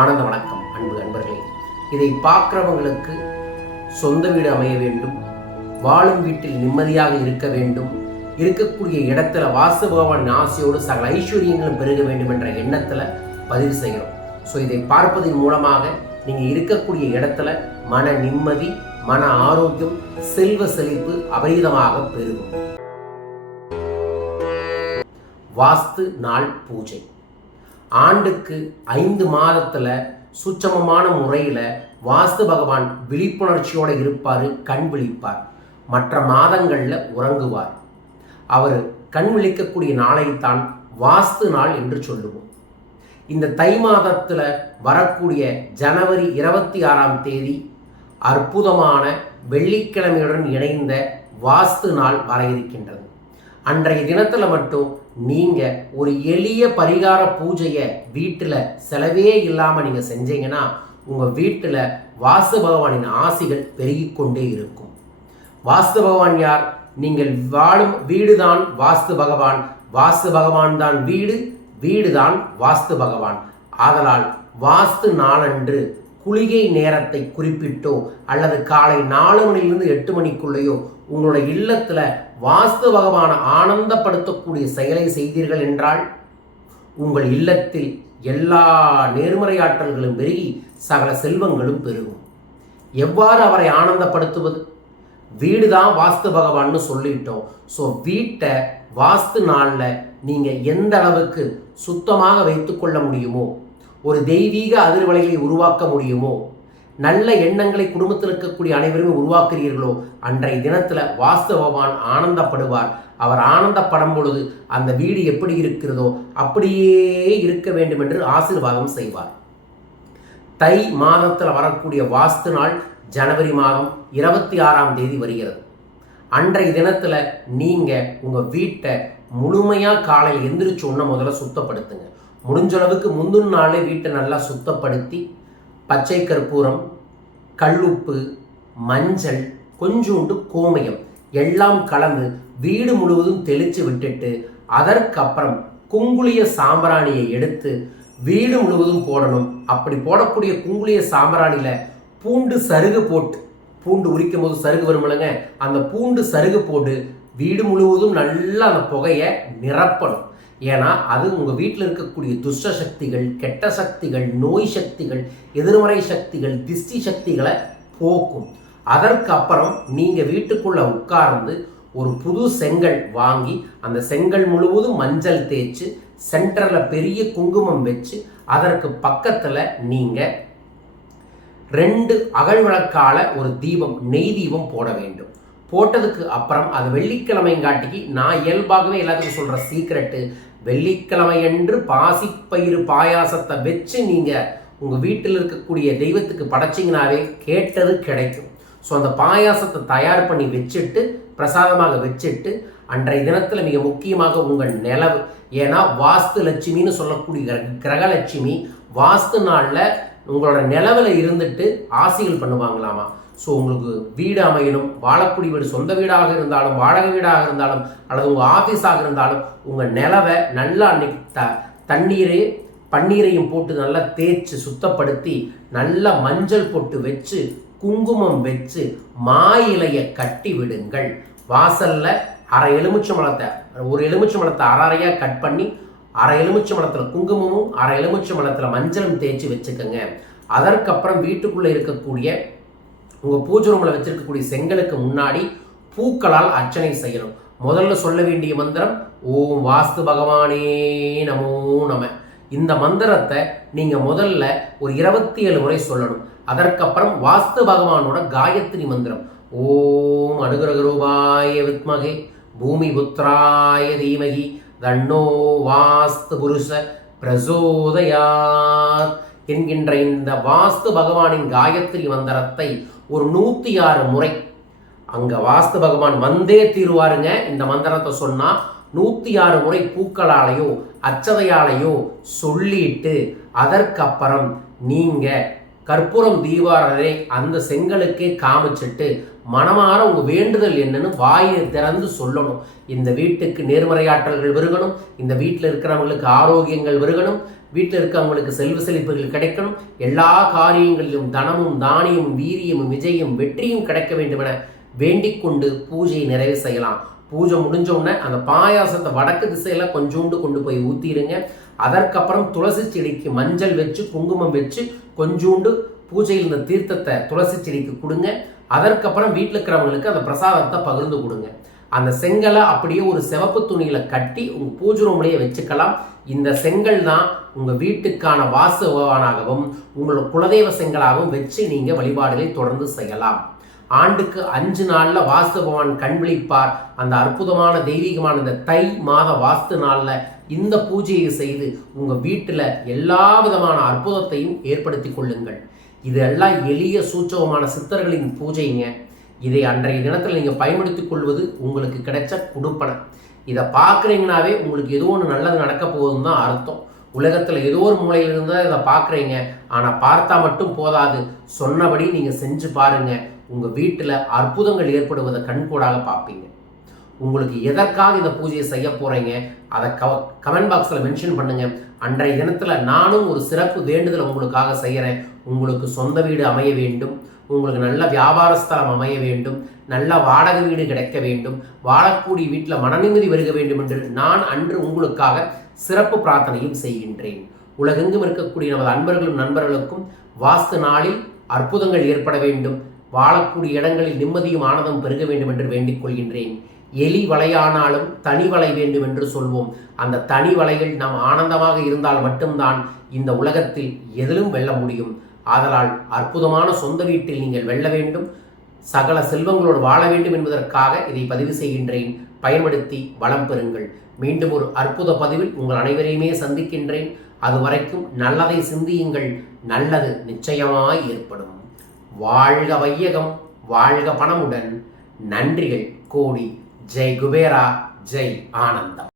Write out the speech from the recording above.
ஆனந்த வணக்கம் அன்பு அன்பர்களே. இதை பார்க்கிறவங்களுக்கு சொந்த வீடு அமைய வேண்டும், வாழும் வீட்டில் நிம்மதியாக இருக்க வேண்டும், இருக்கக்கூடிய இடத்துல வாஸ்து பகவானின் ஆசையோடு சகல ஐஸ்வர்யங்களும் பெருக வேண்டும் என்ற எண்ணத்தில் பதிவு செய்கிறோம். ஸோ இதை பார்ப்பதன் மூலமாக நீங்கள் இருக்கக்கூடிய இடத்துல மன நிம்மதி, மன ஆரோக்கியம், செல்வ செழிப்பு அபரிதமாக பெருகும். வாஸ்து நாள் பூஜை ஆண்டுக்கு 5 மாதத்துல சுட்சமமான முறையில் வாஸ்து பகவான் விழிப்புணர்ச்சியோடு இருப்பார், கண் விழிப்பார். மற்ற மாதங்களில் உறங்குவார். அவர் கண் விழிக்கக்கூடிய நாளைத்தான் வாஸ்து நாள் என்று சொல்லுவோம். இந்த தை மாதத்தில் வரக்கூடிய ஜனவரி 26ஆம் தேதி அற்புதமான வெள்ளிக்கிழமையுடன் இணைந்த வாஸ்து நாள் வர இருக்கின்றது. அன்றைய தினத்தில் மட்டும் நீங்கள் ஒரு எளிய பரிகார பூஜையை வீட்டில் செலவே இல்லாமல் நீங்கள் செஞ்சீங்கன்னா உங்கள் வீட்டில் வாஸ்து பகவானின் ஆசிகள் பெருகிக்கொண்டே இருக்கும். வாஸ்து பகவான் யார்? நீங்கள் வாழும் வீடு தான் வாஸ்து பகவான், வாஸ்து பகவான் தான் வீடு, வீடு தான் வாஸ்து பகவான். ஆதலால் வாஸ்து நாளன்று குளிகை நேரத்தை குறிப்பிட்டோ அல்லது காலை 4 மணிலிருந்து 8 மணிக்குள்ளேயோ உங்களுடைய இல்லத்தில் வாஸ்து பகவானை ஆனந்தப்படுத்தக்கூடிய செயலை செய்தீர்கள் என்றால் உங்கள் இல்லத்தில் எல்லா நேர்மறையாற்றல்களும் பெருகி சகல செல்வங்களும் பெருகும். எவ்வாறு அவரை ஆனந்தப்படுத்துவது? வீடு தான் வாஸ்து பகவான்னு சொல்லிட்டோம். ஸோ வீட்டை வாஸ்து நாளில் நீங்கள் எந்த அளவுக்கு சுத்தமாக வைத்துக்கொள்ள முடியுமோ, ஒரு தெய்வீக அதிர்வலைகளை உருவாக்க முடியுமோ, நல்ல எண்ணங்களை குடும்பத்தில் இருக்கக்கூடிய அனைவருமே உருவாக்குறீர்களோ அன்றைய தினத்தில் வாஸ்து பகவான் ஆனந்தப்படுவார். அவர் ஆனந்தப்படும் பொழுது அந்த வீடு எப்படி இருக்கிறதோ அப்படியே இருக்க வேண்டும் என்று ஆசீர்வாதம் செய்வார். தை மாதத்தில் வரக்கூடிய வாஸ்து நாள் ஜனவரி மாதம் 26ஆம் தேதி வருகிறது. அன்றைய தினத்தில் நீங்கள் உங்கள் வீட்டை முழுமையாக காலையில் எந்திரிச்சு ஒன்று முதல்ல சுத்தப்படுத்துங்க. முடிஞ்ச அளவுக்கு முந்தின நாளே வீட்டை நல்லா சுத்தப்படுத்தி பச்சை கற்பூரம், கல்லுப்பு, மஞ்சள், கொஞ்சோண்டு கோமயம் எல்லாம் கலந்து வீடு முழுவதும் தெளித்து விட்டுட்டு அதற்கப்புறம் குங்குளிய சாம்பிராணியை எடுத்து வீடு முழுவதும் போடணும். அப்படி போடக்கூடிய குங்குளிய சாம்பிராணியில் பூண்டு சருகு போட்டு, பூண்டு உரிக்கும் போது சருகு வருமில்லங்க, அந்த பூண்டு சருகு போட்டு வீடு முழுவதும் நல்லா அந்த புகையை நிரப்பணும். ஏன்னா அது உங்கள் வீட்டில் இருக்கக்கூடிய துஷ்ட சக்திகள், கெட்ட சக்திகள், நோய் சக்திகள், எதிர்மறை சக்திகள், திஷ்டி சக்திகளை போக்கும். அதற்கப்புறம் நீங்கள் வீட்டுக்குள்ளே உட்கார்ந்து ஒரு புது செங்கல் வாங்கி அந்த செங்கல் முழுவதும் மஞ்சள் தேய்ச்சி சென்டரில் பெரிய குங்குமம் வச்சு அதற்கு பக்கத்தில் நீங்கள் 2 அகல் விளக்கால ஒரு தீபம், நெய் தீபம் போட வேண்டும். போட்டதுக்கு அப்புறம் அது வெள்ளிக்கிழமைங்காட்டிக்கு நான் இயல்பாகவே எல்லாத்துக்கும் சொல்கிற சீக்ரெட்டு, வெள்ளிக்கிழமையன்று பாசிப்பயிறு பாயாசத்தை வச்சு நீங்கள் உங்கள் வீட்டில் இருக்கக்கூடிய தெய்வத்துக்கு படைச்சிங்கனாவே கேட்டது கிடைக்கும். ஸோ அந்த பாயாசத்தை தயார் பண்ணி வச்சுட்டு பிரசாதமாக வச்சுட்டு அன்றைய தினத்தில் மிக முக்கியமாக உங்கள் நிலவு, ஏன்னா வாஸ்து லட்சுமின்னு சொல்லக்கூடிய கிரகலட்சுமி வாஸ்து நாளில் உங்களோட நிலவில் இருந்துட்டு ஆசைகள் பண்ணுவாங்களாமா. ஸோ உங்களுக்கு வீடு அமையணும், வாழக்கூடிய வீடு சொந்த வீடாக இருந்தாலும் வாடகை வீடாக இருந்தாலும் அல்லது உங்கள் ஆஃபீஸாக இருந்தாலும் உங்கள் நிலவை நல்லா அன்னைக்கு பன்னீரையும் போட்டு நல்லா தேய்ச்சி சுத்தப்படுத்தி நல்லா மஞ்சள் போட்டு வச்சு குங்குமம் வச்சு மா இலையை கட்டி விடுங்கள். வாசலில் அரை எலுமிச்சம்பழத்தை, ஒரு எலுமிச்சம்பழத்தை அரையாக கட் பண்ணி அரை எலுமிச்சம்பழத்தில் குங்குமமும் அரை எலுமிச்சம்பழத்தில் மஞ்சளும் தேய்ச்சி வச்சுக்கோங்க. அதற்கப்புறம் வீட்டுக்குள்ளே இருக்கக்கூடிய உங்கள் பூஜை ரூமில் வச்சிருக்கக்கூடிய செங்கலுக்கு முன்னாடி பூக்களால் அர்ச்சனை செய்யணும். முதல்ல சொல்ல வேண்டிய மந்திரம் ஓம் வாஸ்து பகவானே நமோ நம. இந்த மந்திரத்தை நீங்கள் முதல்ல ஒரு 27 முறை சொல்லணும். அதற்கப்புறம் வாஸ்து பகவானோட காயத்ரி மந்திரம் ஓம் அனுகிரகரூபாய வித்மகே பூமி புத்திராய தீமகி தன்னோ வாஸ்து புருஷ பிரசோதயாத் என்கின்ற இந்த வாஸ்து பகவானின் காயத்ரி மந்திரத்தை ஒரு 106 முறை, அங்கே வாஸ்து பகவான் வந்தே தீருவாருங்க. இந்த மந்திரத்தை சொன்னால் 106 முறை பூக்களாலேயோ அச்சதையாலேயோ சொல்லிட்டு அதற்கப்புறம் நீங்கள் கற்பூரம் தீபாரதனை அந்த செங்கலுக்கே காமிச்சிட்டு மனமாற உங்கள் வேண்டுதல் என்னன்னு வாயை திறந்து சொல்லணும். இந்த வீட்டுக்கு நேர்மறையாற்றல்கள் வருகணும், இந்த வீட்டில் இருக்கிறவங்களுக்கு ஆரோக்கியங்கள் வருகணும், வீட்டில் இருக்கவங்களுக்கு செல்வ செழிப்புகள் கிடைக்கணும், எல்லா காரியங்களிலும் தனமும் தானியமும் வீரியமும் விஜயம் வெற்றியும் கிடைக்க வேண்டும் என வேண்டிக் கொண்டு பூஜையை நிறைவு செய்யலாம். பூஜை முடிஞ்ச உடனே அந்த பாயாசத்தை வடக்கு திசையில கொஞ்சோண்டு கொண்டு போய் ஊத்திடுங்க. அதற்கப்புறம் துளசி செடிக்கு மஞ்சள் வச்சு குங்குமம் வச்சு கொஞ்சோண்டு பூஜையில் இந்த தீர்த்தத்தை துளசி செடிக்கு கொடுங்க. அதற்கப்புறம் வீட்டில் இருக்கிறவங்களுக்கு அந்த பிரசாதத்தை பகிர்ந்து கொடுங்க. அந்த செங்கலை அப்படியே ஒரு சிவப்பு துணியில கட்டி உங்க பூஜை ரூம்லேயே வச்சுக்கலாம். இந்த செங்கல் தான் உங்க வீட்டுக்கான வாசு பகவானாகவும் உங்களோட குலதெய்வ செங்கலாகவும் வச்சு நீங்க வழிபாடுகளை தொடர்ந்து செய்யலாம். ஆண்டுக்கு 5 நாள்ல வாஸ்து பகவான் கண் விழிப்பார். அந்த அற்புதமான தெய்வீகமான இந்த தை மாத வாஸ்து நாள்ல இந்த பூஜையை செய்து உங்க வீட்டுல எல்லா விதமான அற்புதத்தையும் ஏற்படுத்தி கொள்ளுங்கள். இதெல்லாம் எளிய சூட்சமமான சித்தர்களின் பூஜைங்க. இதை அன்றைய தினத்தில் நீங்க பயன்படுத்திக் கொள்வது உங்களுக்கு கிடைச்ச குடுப்பனை. இதை பார்க்குறீங்கனாவே உங்களுக்கு ஏதோ ஒன்று நல்லது நடக்க போகுதுன்னு தான் அர்த்தம். உலகத்தில் ஏதோ ஒரு மூலையிலிருந்து இதை பார்க்குறீங்க. ஆனால் பார்த்தா மட்டும் போதாது, சொன்னபடி நீங்கள் செஞ்சு பாருங்க. உங்கள் வீட்டில் அற்புதங்கள் ஏற்படுவதை கண்கூடாக பார்ப்பீங்க. உங்களுக்கு எதற்காக இந்த பூஜையை செய்ய போகிறீங்க அதை கமெண்ட் பாக்ஸில் மென்ஷன் பண்ணுங்கள். அன்றைய தினத்தில் நானும் ஒரு சிறப்பு வேண்டுதலை உங்களுக்காக செய்கிறேன். உங்களுக்கு சொந்த வீடு அமைய வேண்டும், உங்களுக்கு நல்ல வியாபார ஸ்தலம் அமைய வேண்டும், நல்ல வாடகை வீடு கிடைக்க வேண்டும், வாழக்கூடிய வீட்டில் மனநிம்மதி வருக வேண்டும் என்று நான் அன்று உங்களுக்காக சிறப்பு பிரார்த்தனையும் செய்கின்றேன். உலகெங்கும் இருக்கக்கூடிய நமது அன்பர்களும் நண்பர்களுக்கும் வாஸ்து நாளில் அற்புதங்கள் ஏற்பட வேண்டும், வாழக்கூடிய இடங்களில் நிம்மதியும் ஆனந்தம் பெருக வேண்டும் என்று வேண்டிக் கொள்கின்றேன். எலி வலையானாலும் தனி வலை வேண்டும் என்று சொல்வோம். அந்த தனி வலைகள் நாம் ஆனந்தமாக இருந்தால் மட்டும்தான் இந்த உலகத்தில் எதிலும் வெல்ல முடியும். ஆதலால் அற்புதமான சொந்த வீட்டில் நீங்கள் வெல்ல வேண்டும், சகல செல்வங்களோடு வாழ வேண்டும் என்பதற்காக இதை பதிவு செய்கின்றேன். பயன்படுத்தி வளம் பெறுங்கள். மீண்டும் ஒரு அற்புத பதிவில் உங்கள் அனைவரையுமே சந்திக்கின்றேன். அதுவரைக்கும் நல்லதை சிந்தியுங்கள், நல்லது நிச்சயமாய் ஏற்படும். வாழ்க வையகம், வாழ்க பணமுடன். நன்றிகள் கோடி. ஜெய் குபேரா, ஜெய் ஆனந்தம்.